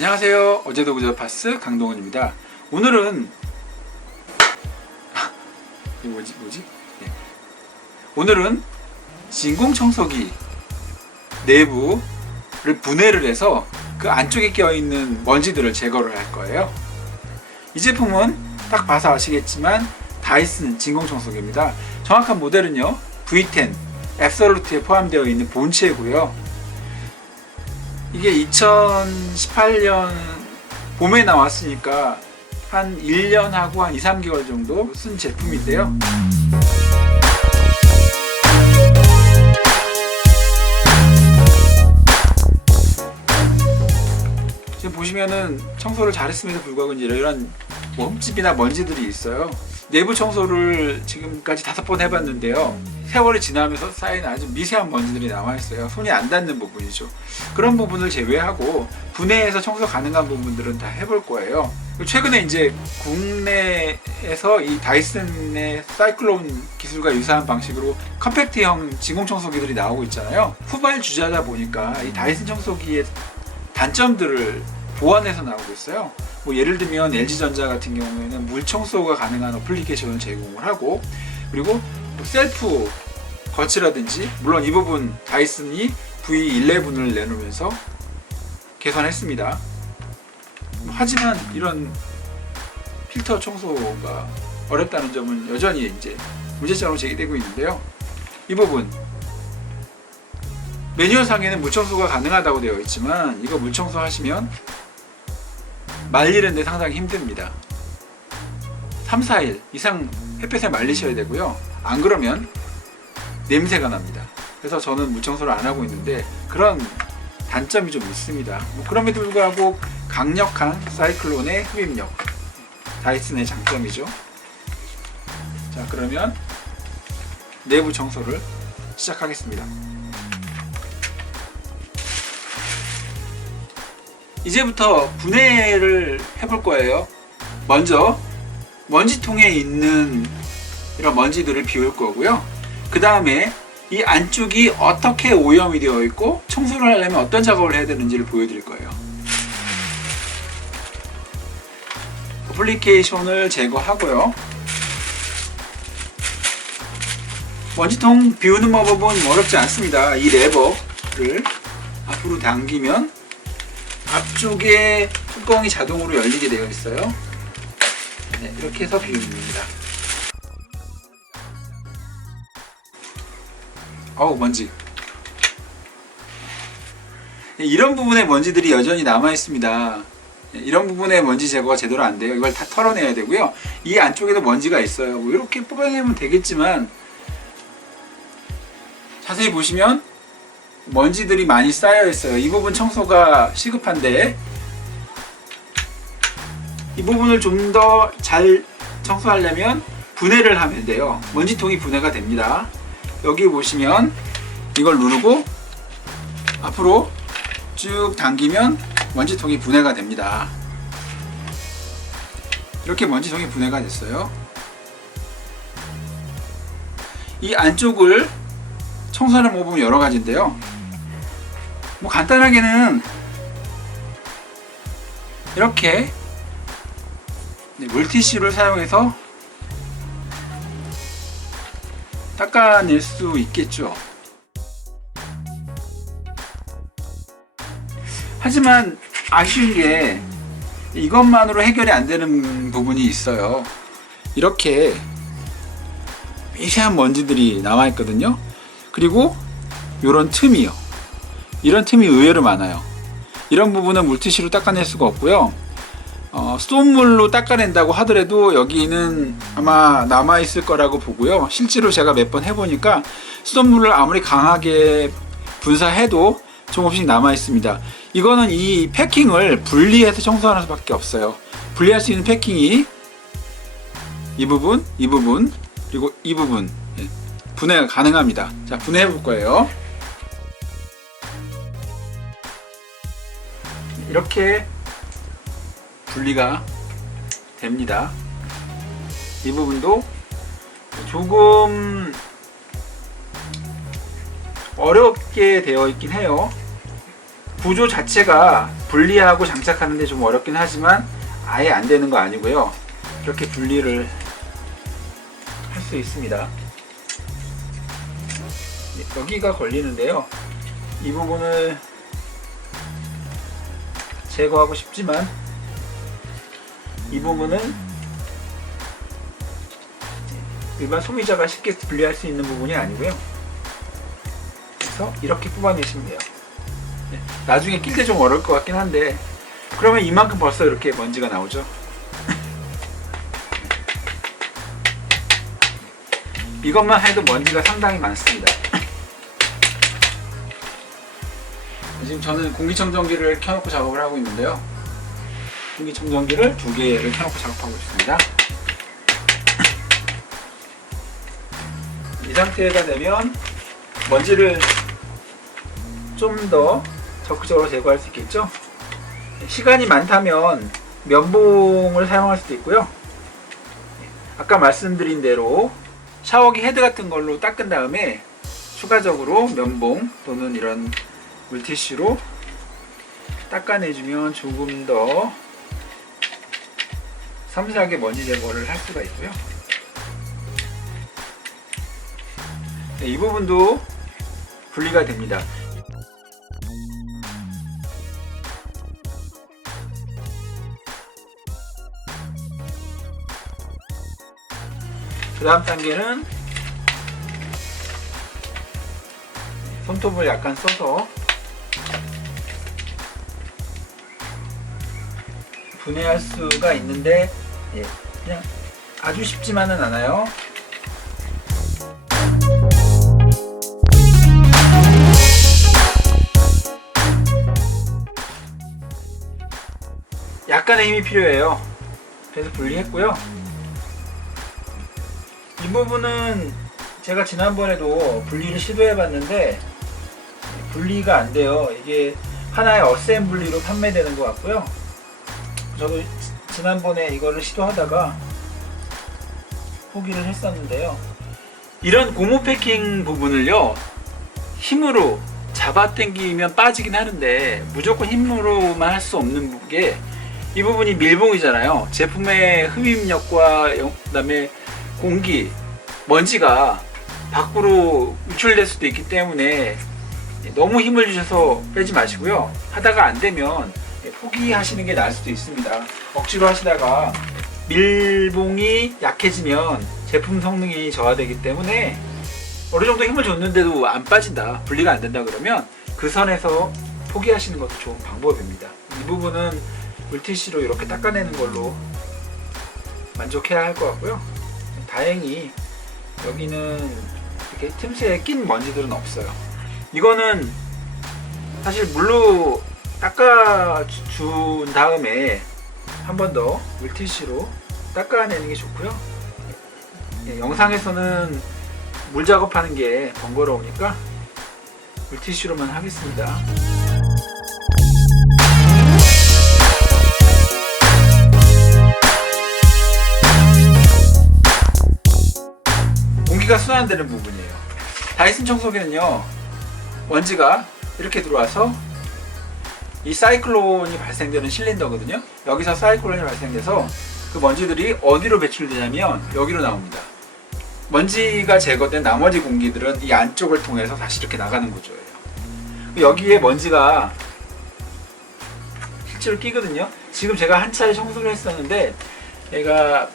안녕하세요. 어제도 그저 파스 강동원입니다. 오늘은 이게 뭐지? 네. 오늘은 진공청소기 내부를 분해를 해서 그 안쪽에 껴있는 먼지들을 제거를 할 거예요. 이 제품은 딱 봐서 아시겠지만 다이슨 진공청소기입니다. 정확한 모델은요 V10 앱솔루트에 포함되어 있는 본체고요. 이게 2018년 봄에 나왔으니까 한 1년하고 한 2, 3개월 정도 쓴 제품인데요. 지금 보시면은 청소를 잘했음에도 불구하고 이제 이런 흠집이나 먼지들이 있어요. 내부 청소를 지금까지 5번 해봤는데요. 세월이 지나면서 쌓인 아주 미세한 먼지들이 남아있어요. 손이 안 닿는 부분이죠. 그런 부분을 제외하고 분해해서 청소 가능한 부분들은 다 해볼 거예요. 최근에 이제 국내에서 이 다이슨의 사이클론 기술과 유사한 방식으로 컴팩트형 진공청소기들이 나오고 있잖아요. 후발주자다 보니까 이 다이슨 청소기의 단점들을 보완해서 나오고 있어요. 뭐 예를 들면 LG전자 같은 경우에는 물 청소가 가능한 어플리케이션을 제공을 하고, 그리고 셀프 거치라든지, 물론 이 부분 다이슨이 V11을 내놓으면서 개선했습니다. 하지만 이런 필터 청소가 어렵다는 점은 여전히 이제 문제점으로 제기되고 있는데요. 이 부분 매뉴얼상에는 물청소가 가능하다고 되어 있지만 이거 물청소 하시면 말리는데 상당히 힘듭니다. 3, 4일 이상 햇볕에 말리셔야 되고요. 안 그러면 냄새가 납니다. 그래서 저는 물청소를 안 하고 있는데 그런 단점이 좀 있습니다. 그럼에도 불구하고 강력한 사이클론의 흡입력, 다이슨의 장점이죠. 자, 그러면 내부 청소를 시작하겠습니다. 이제부터 분해를 해볼 거예요. 먼저 먼지통에 있는 이런 먼지들을 비울 거고요. 그 다음에 이 안쪽이 어떻게 오염이 되어 있고 청소를 하려면 어떤 작업을 해야 되는지를 보여드릴 거예요. 어플리케이션을 제거하고요. 먼지통 비우는 방법은 어렵지 않습니다. 이 레버를 앞으로 당기면 앞쪽에 뚜껑이 자동으로 열리게 되어 있어요. 네, 이렇게 해서 비웁니다. 어우, 먼지. 네, 이런 부분에 먼지들이 여전히 남아 있습니다. 네, 이런 부분에 먼지 제거가 제대로 안 돼요. 이걸 다 털어내야 되고요. 이 안쪽에도 먼지가 있어요. 뭐 이렇게 뽑아내면 되겠지만 자세히 보시면 먼지들이 많이 쌓여 있어요. 이 부분 청소가 시급한데 이 부분을 좀 더 잘 청소하려면 분해를 하면 돼요. 먼지통이 분해가 됩니다. 여기 보시면 이걸 누르고 앞으로 쭉 당기면 먼지통이 분해가 됩니다. 이렇게 먼지통이 분해가 됐어요. 이 안쪽을 청소하는 방법은 여러 가지인데요. 뭐 간단하게는 이렇게 물티슈를 사용해서 닦아낼 수 있겠죠. 하지만 아쉬운 게 이것만으로 해결이 안 되는 부분이 있어요. 이렇게 미세한 먼지들이 남아 있거든요. 그리고 이런 틈이요. 이런 틈이 의외로 많아요. 이런 부분은 물티슈로 닦아낼 수가 없고요. 수돗물로 닦아낸다고 하더라도 여기는 아마 남아있을 거라고 보고요. 실제로 제가 몇 번 해보니까 수돗물을 아무리 강하게 분사해도 조금씩 남아있습니다. 이거는 이 패킹을 분리해서 청소하는 수밖에 없어요. 분리할 수 있는 패킹이 이 부분, 이 부분, 그리고 이 부분 분해가 가능합니다. 자, 분해해 볼 거예요. 이렇게 분리가 됩니다. 이 부분도 조금 어렵게 되어 있긴 해요. 구조 자체가 분리하고 장착하는데 좀 어렵긴 하지만 아예 안 되는 거 아니고요. 이렇게 분리를 할 수 있습니다. 여기가 걸리는데요. 이 부분을 제거하고 싶지만 이 부분은 일반 소비자가 쉽게 분리할 수 있는 부분이 아니고요. 그래서 이렇게 뽑아내시면 돼요. 나중에 낄 때 좀 어려울 것 같긴 한데 그러면 이만큼 벌써 이렇게 먼지가 나오죠. 이것만 해도 먼지가 상당히 많습니다. 지금 저는 공기청정기를 켜놓고 작업을 하고 있는데요. 공기청정기를 2개를 켜놓고 작업하고 있습니다. 이 상태가 되면 먼지를 좀 더 적극적으로 제거할 수 있겠죠. 시간이 많다면 면봉을 사용할 수도 있고요. 아까 말씀드린 대로 샤워기 헤드 같은 걸로 닦은 다음에 추가적으로 면봉 또는 이런 물티슈로 닦아내주면 조금 더 섬세하게 먼지 제거를 할 수가 있고요. 이 부분도 분리가 됩니다. 그 다음 단계는 손톱을 약간 써서 분해할 수가 있는데 그냥 아주 쉽지만은 않아요. 약간의 힘이 필요해요. 그래서 분리했고요. 이 부분은 제가 지난번에도 분리를 시도해 봤는데 분리가 안 돼요. 이게 하나의 어셈블리로 판매되는 것 같고요. 저도 지난번에 이거를 시도하다가 포기를 했었는데요. 이런 고무 패킹 부분을요, 힘으로 잡아당기면 빠지긴 하는데 무조건 힘으로만 할 수 없는 게 이 부분이 밀봉이잖아요. 제품의 흡입력과 그다음에 공기, 먼지가 밖으로 유출될 수도 있기 때문에 너무 힘을 주셔서 빼지 마시고요. 하다가 안 되면 포기하시는 게 나을 수도 있습니다. 억지로 하시다가 밀봉이 약해지면 제품 성능이 저하되기 때문에 어느 정도 힘을 줬는데도 안 빠진다, 분리가 안 된다 그러면 그 선에서 포기하시는 것도 좋은 방법입니다. 이 부분은 물티슈로 이렇게 닦아내는 걸로 만족해야 할 것 같고요. 다행히 여기는 이렇게 틈새에 낀 먼지들은 없어요. 이거는 사실 물로 닦아준 다음에 한 번 더 물티슈로 닦아내는 게 좋고요. 영상에서는 물 작업하는 게 번거로우니까 물티슈로만 하겠습니다. 공기가 순환되는 부분이에요. 다이슨 청소기는요, 먼지가 이렇게 들어와서 이 사이클론이 발생되는 실린더거든요. 여기서 사이클론이 발생돼서 그 먼지들이 어디로 배출되냐면 여기로 나옵니다. 먼지가 제거된 나머지 공기들은 이 안쪽을 통해서 다시 이렇게 나가는 구조예요. 여기에 먼지가 실제로 끼거든요. 지금 제가 한 차례 청소를 했었는데 얘가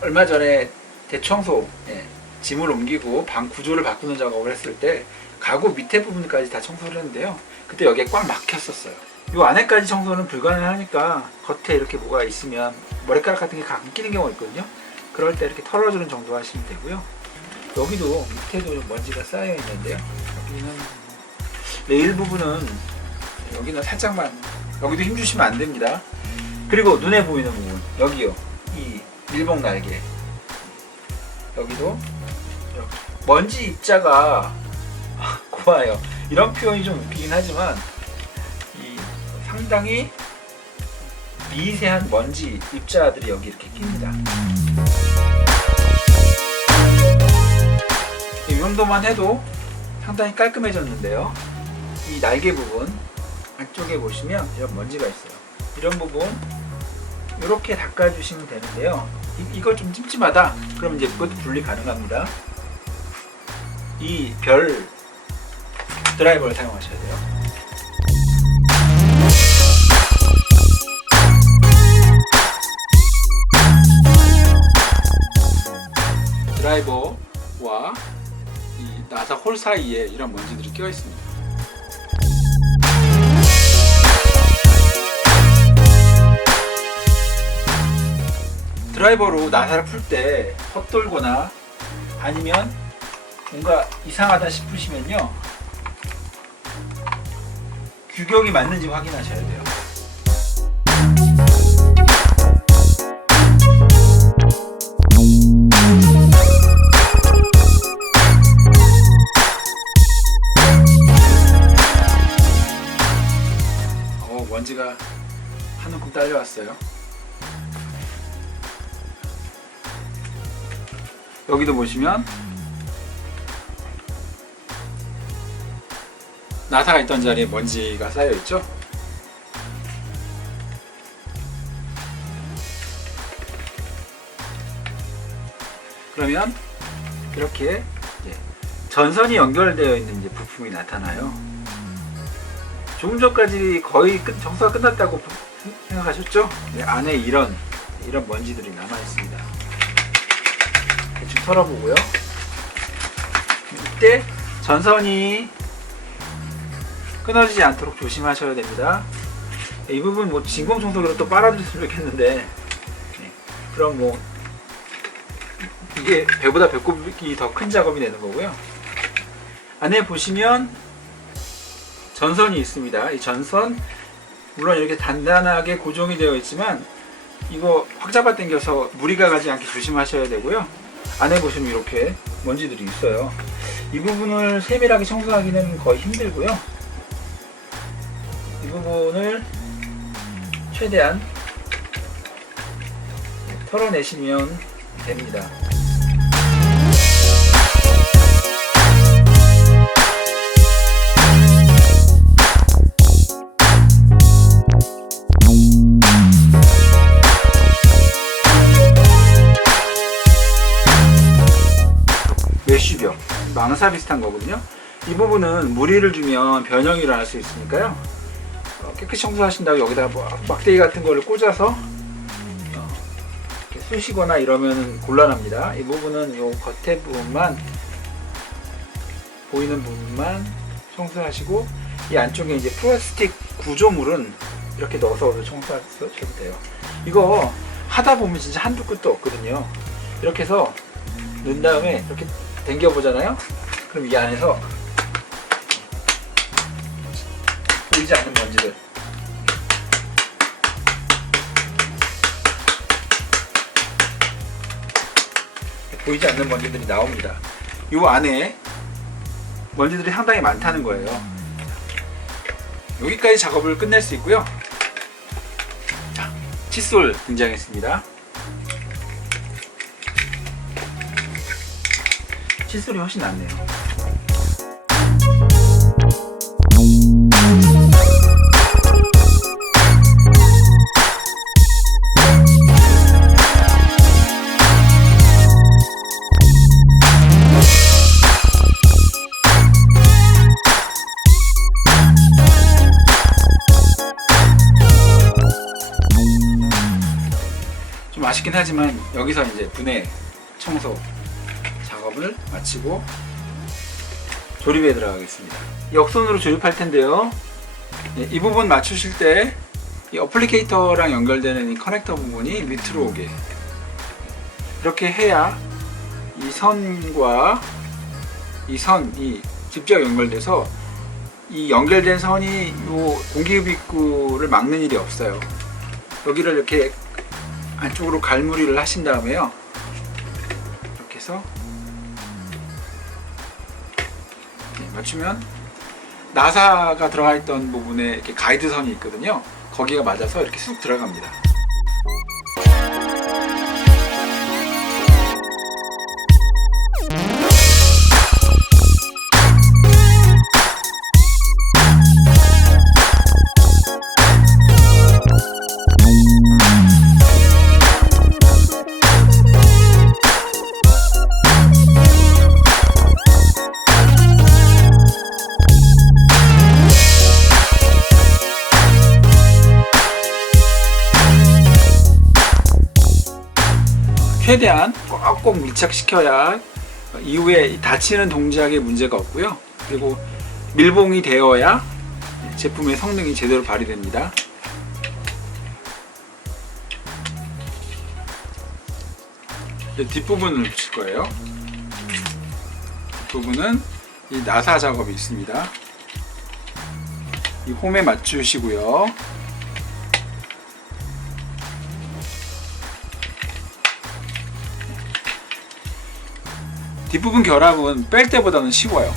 얼마 전에 대청소, 짐을 옮기고 방 구조를 바꾸는 작업을 했을 때 가구 밑에 부분까지 다 청소를 했는데요. 그때 여기에 꽉 막혔었어요. 이 안에까지 청소는 불가능하니까 겉에 이렇게 뭐가 있으면 머리카락 같은 게 가끔 끼는 경우가 있거든요. 그럴 때 이렇게 털어주는 정도 하시면 되고요. 여기도 밑에도 좀 먼지가 쌓여 있는데요. 여기는 레일 부분은 여기는 살짝만, 여기도 힘 주시면 안 됩니다. 그리고 눈에 보이는 부분, 여기요, 이 밀봉 날개, 여기도 이렇게. 먼지 입자가 고와요. 이런 표현이 좀 웃기긴 하지만 이 상당히 미세한 먼지 입자들이 여기 이렇게 낍니다. 이 정도만 해도 상당히 깔끔해졌는데요. 이 날개 부분, 안쪽에 보시면 이런 먼지가 있어요. 이런 부분 이렇게 닦아주시면 되는데요. 이걸 좀 찜찜하다 그럼 이제 그것도 분리 가능합니다. 이 별 드라이버를 사용하셔야 돼요. 드라이버와 이 나사 홀 사이에 이런 먼지들이 끼어 있습니다. 드라이버로 나사를 풀 때 헛돌거나 아니면 뭔가 이상하다 싶으시면요, 규격이 맞는지 확인하셔야 돼요. 먼지가 한 움큼 딸려왔어요. 여기도 보시면 나사가 있던 자리에 먼지가 쌓여 있죠. 그러면 이렇게 전선이 연결되어 있는 이제 부품이 나타나요. 조금 전까지 거의 청소가 끝났다고 생각하셨죠? 네, 안에 이런 먼지들이 남아 있습니다. 대충 털어보고요. 이때 전선이 끊어지지 않도록 조심하셔야 됩니다. 이 부분 뭐 진공 청소기로 또 빨아들였으면 좋겠는데, 그럼 뭐 이게 배보다 배꼽이 더 큰 작업이 되는 거고요. 안에 보시면 전선이 있습니다. 이 전선 물론 이렇게 단단하게 고정이 되어 있지만 이거 확 잡아 당겨서 무리가 가지 않게 조심하셔야 되고요. 안에 보시면 이렇게 먼지들이 있어요. 이 부분을 세밀하게 청소하기는 거의 힘들고요. 이 부분을 최대한 털어내시면 됩니다. 메쉬벽, 망사 비슷한 거거든요. 이 부분은 무리를 주면 변형이 일어날 수 있으니까요. 깨끗이 청소하신다고 여기다가 뭐 막대기 같은 거를 꽂아서 이렇게 쑤시거나 이러면 곤란합니다. 이 부분은 요 겉에 부분만, 보이는 부분만 청소하시고, 이 안쪽에 이제 플라스틱 구조물은 이렇게 넣어서 청소하셔도 돼요. 이거 하다 보면 진짜 한두 끝도 없거든요. 이렇게 해서 넣은 다음에 이렇게 당겨 보잖아요. 그럼 이 안에서 보이지 않는 먼지들, 보이지 않는 먼지들이 나옵니다. 이 안에 먼지들이 상당히 많다는 거예요. 여기까지 작업을 끝낼 수 있고요. 자, 칫솔 등장했습니다. 칫솔이 훨씬 낫네요. 좀 아쉽긴 하지만 여기서 이제 분해 청소 작업을 마치고 조립에 들어가겠습니다. 역선으로 조립할 텐데요. 이 부분 맞추실 때 이 어플리케이터랑 연결되는 이 커넥터 부분이 밑으로 오게 이렇게 해야 이 선과 이 선이 직접 연결돼서 이 연결된 선이 이 공기흡 입구를 막는 일이 없어요. 여기를 이렇게 안쪽으로 갈무리를 하신 다음에요. 이렇게 해서 맞추면 나사가 들어가 있던 부분에 이렇게 가이드선이 있거든요. 거기가 맞아서 이렇게 쑥 들어갑니다. 최대한 꼭꼭 밀착시켜야 이후에 닫히는 동작에 문제가 없고요. 그리고 밀봉이 되어야 제품의 성능이 제대로 발휘됩니다. 뒷부분을 붙일 거예요. 뒷부분은 이 나사 작업이 있습니다. 이 홈에 맞추시고요. 뒷부분 결합은 뺄 때보다는 쉬워요.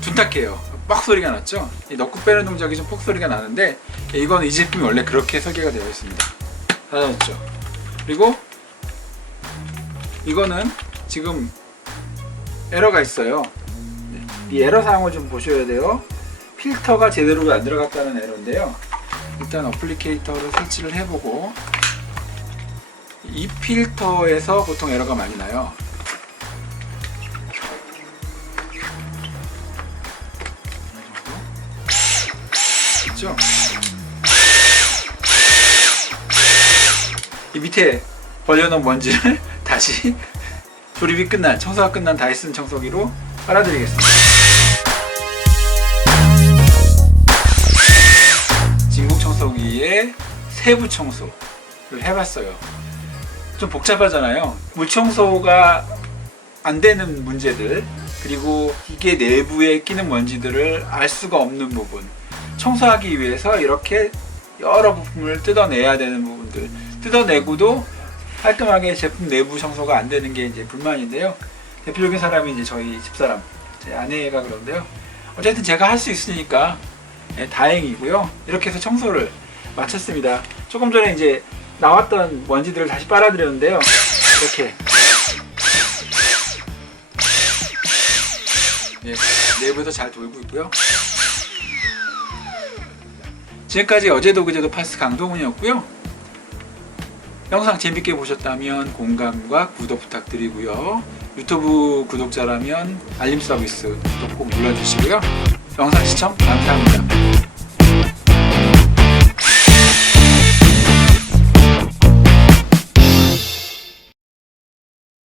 둔탁해요. 빡 소리가 났죠? 이 넣고 빼는 동작이 좀 폭 소리가 나는데 이건 이 제품이 원래 그렇게 설계가 되어 있습니다. 닫아졌죠? 그리고 이거는 지금 에러가 있어요. 이 에러 사항을 좀 보셔야 돼요. 필터가 제대로 안 들어갔다는 에러인데요. 일단 어플리케이터를 설치를 해보고 이 필터에서 보통 에러가 많이 나요. 있죠? 이 밑에 벌려놓은 먼지를 다시 조립이 끝난, 청소가 끝난 다이슨 청소기로 빨아들이겠습니다. 진공 청소기의 세부 청소를 해봤어요. 좀 복잡하잖아요. 물 청소가 안 되는 문제들, 그리고 기계 내부에 끼는 먼지들을 알 수가 없는 부분, 청소하기 위해서 이렇게 여러 부품을 뜯어내야 되는 부분들, 뜯어내고도 깔끔하게 제품 내부 청소가 안 되는 게 이제 불만인데요. 대표적인 사람이 이제 저희 집사람, 제 아내가 그런데요. 어쨌든 제가 할 수 있으니까 다행이고요. 이렇게 해서 청소를 마쳤습니다. 조금 전에 이제 나왔던 먼지들을 다시 빨아들였는데요. 이렇게 내부에서 잘 돌고 있고요. 지금까지 어제도 그제도 파스 강동훈이었고요. 영상 재밌게 보셨다면 공감과 구독 부탁드리고요. 유튜브 구독자라면 알림 서비스 꼭 눌러주시고요. 영상 시청 감사합니다.